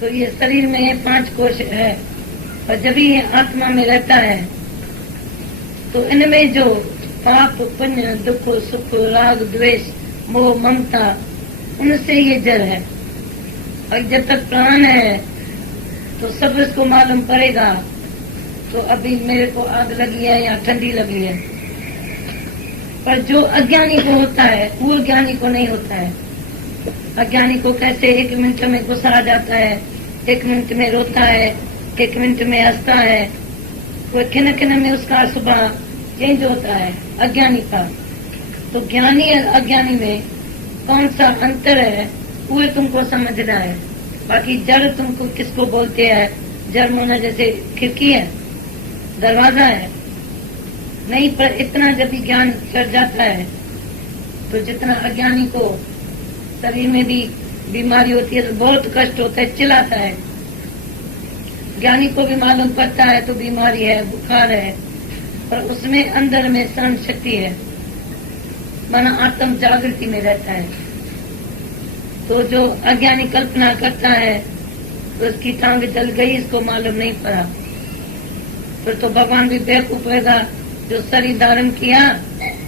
तो ये शरीर में 5 कोश है, और जब ये आत्मा में रहता है तो इनमें जो पाप पुण्य दुख सुख राग द्वेष मोह ममता, उनसे ये जड़ है। और जब तक प्राण है तो सब इसको मालूम पड़ेगा। तो अभी मेरे को आग लगी है या ठंडी लगी है, पर जो अज्ञानी को होता है वो ज्ञानी को नहीं होता है। अज्ञानी को कैसे 1 मिनट में गुस्सा आ जाता है, 1 मिनट में रोता है, 1 मिनट में हंसता है, वो खिन खिन में उसका स्वभाव चेंज होता है अज्ञानी का। तो ज्ञानी और अज्ञानी में कौन सा अंतर है वो तुमको समझना है। बाकी जड़ तुमको किसको बोलते हैं? जड़ होना जैसे खिड़की है, दरवाजा है नहीं, पर इतना जब भी ज्ञान चढ़ जाता है तो जितना अज्ञानी को शरीर में भी बीमारी होती है तो बहुत कष्ट होता है, चिल्लाता है। ज्ञानी को भी मालूम पड़ता है तो बीमारी है, बुखार है, पर उसमें अंदर में सहन शक्ति है, माना आत्म जागृति में रहता है। तो जो अज्ञानी कल्पना करता है तो उसकी टांग जल गई, इसको मालूम नहीं पड़ा। फिर तो भगवान भी बेवकूफ होगा जो शरीर धारण किया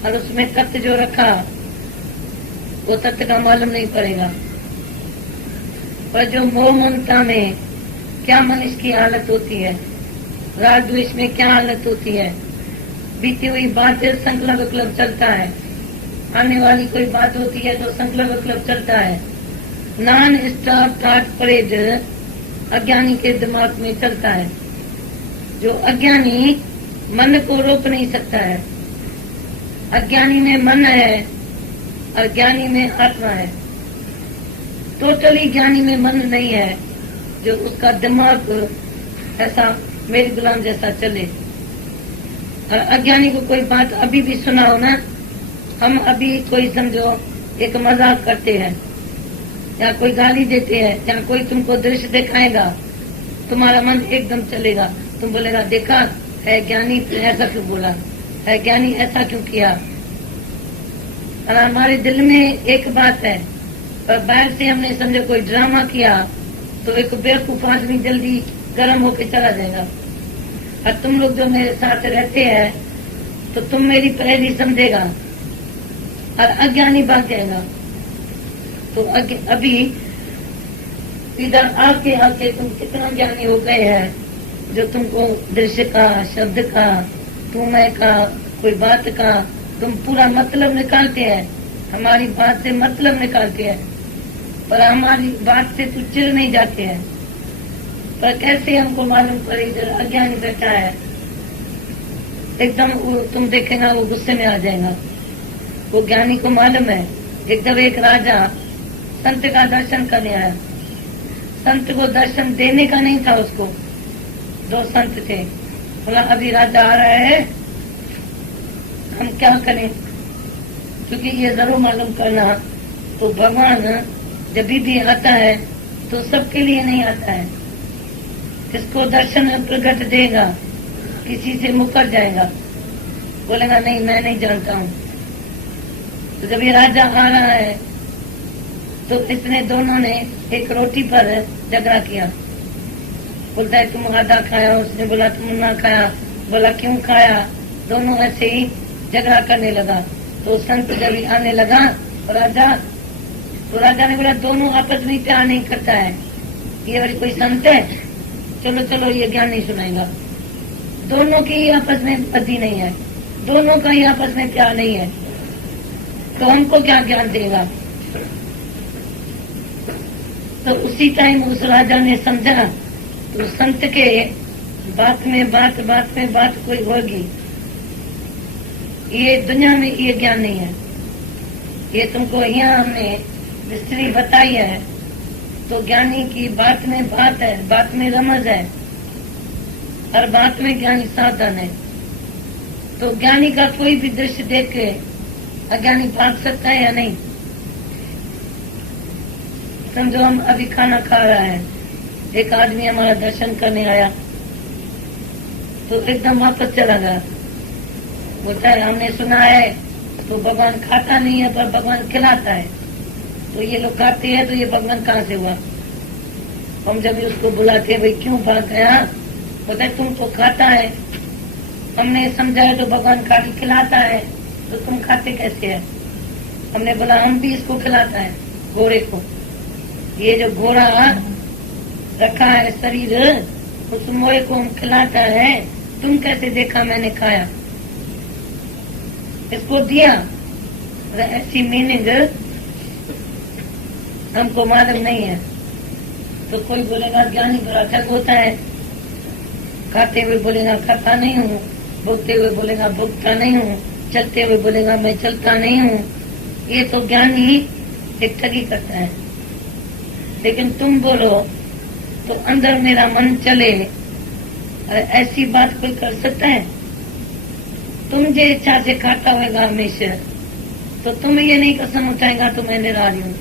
और उसमें तत्व जो रखा वो तत्व का मालूम नहीं पड़ेगा। पर जो मोह ममता में क्या मनुष्य की हालत होती है, राग द्वेष में क्या हालत होती है, बीती हुई बातें संकल्प विकल्प चलता है, आने वाली कोई बात होती है तो संकल्प विकल्प चलता है। नॉन स्टॉप थॉट परेड अज्ञानी के दिमाग में चलता है। जो अज्ञानी मन को रोक नहीं सकता है। अज्ञानी में मन है और ज्ञानी में आत्मा है। टोटली ज्ञानी में मन नहीं है, जो उसका दिमाग ऐसा मेरे गुलाम जैसा चले। और अज्ञानी को कोई बात अभी भी सुना हो ना, हम अभी कोई समझो एक मजाक करते हैं या कोई गाली देते हैं या कोई तुमको दृश्य दिखाएगा, तुम्हारा मन एकदम चलेगा, तुम बोलेगा देखा है ज्ञानी ऐसा क्यों बोला, है ज्ञानी ऐसा क्यों किया। और हमारे दिल में एक बात है, पर बाहर से हमने समझो कोई ड्रामा किया तो एक बेवकूफ आदमी जल्दी गर्म होके चला जाएगा। और तुम लोग जो मेरे साथ रहते हैं तो तुम मेरी पहली समझेगा और अज्ञानी भाग जाएगा। तो अभी इधर आके आके तुम कितना ज्ञानी हो गए हैं, जो तुमको दृश्य का, शब्द का, तू मैं का, कोई बात का तुम पूरा मतलब निकालते हैं, हमारी बात से मतलब निकालते हैं, पर हमारी बात से तो चिढ़ नहीं जाते हैं। पर कैसे हमको मालूम पड़े इधर अज्ञानी बैठा है, एकदम तुम देखेगा वो गुस्से में आ जाएगा। वो ज्ञानी को मालूम है। एकदम एक राजा संत का दर्शन करने आया, संत को दर्शन देने का नहीं था उसको, 2 संत थे। बोला अभी राजा आ रहा है, हम क्या करें, क्योंकि ये जरूर मालूम करना तो भगवान जब भी आता है तो सबके लिए नहीं आता है। किसको दर्शन प्रकट देगा, किसी से मुकर जाएगा, बोलेगा नहीं मैं नहीं जानता हूँ। तो जब ये राजा आ रहा है तो इसने दोनों ने एक रोटी पर झगड़ा किया। बोलता है तुम आधा खाया, उसने बोला तुम ना खाया, बोला क्यों खाया, दोनों ऐसे ही झगड़ा करने लगा। तो संत जब आने लगा तो राजा ने बोला दोनों आपस में प्यार नहीं करता है, ये वाली कोई संत है, चलो चलो ये ज्ञान नहीं सुनाएगा। दोनों की ही आपस में पति नहीं है, दोनों का ही आपस में प्यार नहीं है, तो हमको क्या ज्ञान देगा। तो उसी टाइम उस राजा ने समझा तो संत के बात में बात कोई होगी। ये दुनिया में ये ज्ञान नहीं है, ये तुमको यहाँ हमने मिस्त्री बताई है। तो ज्ञानी की बात में बात है, बात में रमज है, हर बात में ज्ञानी साधन है। तो ज्ञानी का कोई भी दृश्य देख के अज्ञानी भाग सकता है या नहीं। समझो हम अभी खाना खा रहा है, एक आदमी हमारा दर्शन करने आया तो एकदम वापस चला गया। बोलता है हमने सुना है तो भगवान खाता नहीं है पर भगवान खिलाता है, तो ये लोग खाते हैं तो ये भगवान कहाँ से हुआ। हम जब उसको बुलाते भाई क्यों भाग गया, बोलता है तुम तो खाता है, हमने समझाया तो भगवान खा के खिलाता है, तो तुम खाते कैसे है। हमने बोला हम भी इसको खिलाता है घोड़े को, ये जो घोड़ा रखा है शरीर उस मोए को हम खिलाता है, तुम कैसे देखा मैंने खाया, इसको दिया। ऐसी मीनिंग हमको मालूम नहीं है। तो कोई बोलेगा ज्ञानी बड़ा ठग होता है, खाते हुए बोलेगा खाता नहीं हूँ, भुगते हुए बोलेगा भुगता नहीं हूँ, चलते हुए बोलेगा मैं चलता नहीं हूँ। ये तो ज्ञानी एक ठगी करता है। लेकिन तुम बोलो तो अंदर मेरा मन चले, ऐसी बात कोई कर सकता है। तुम जो इच्छा से खाता होगा हमेशा, तो तुम ये नहीं कसम उठाएगा तो मैं निराली हूँ।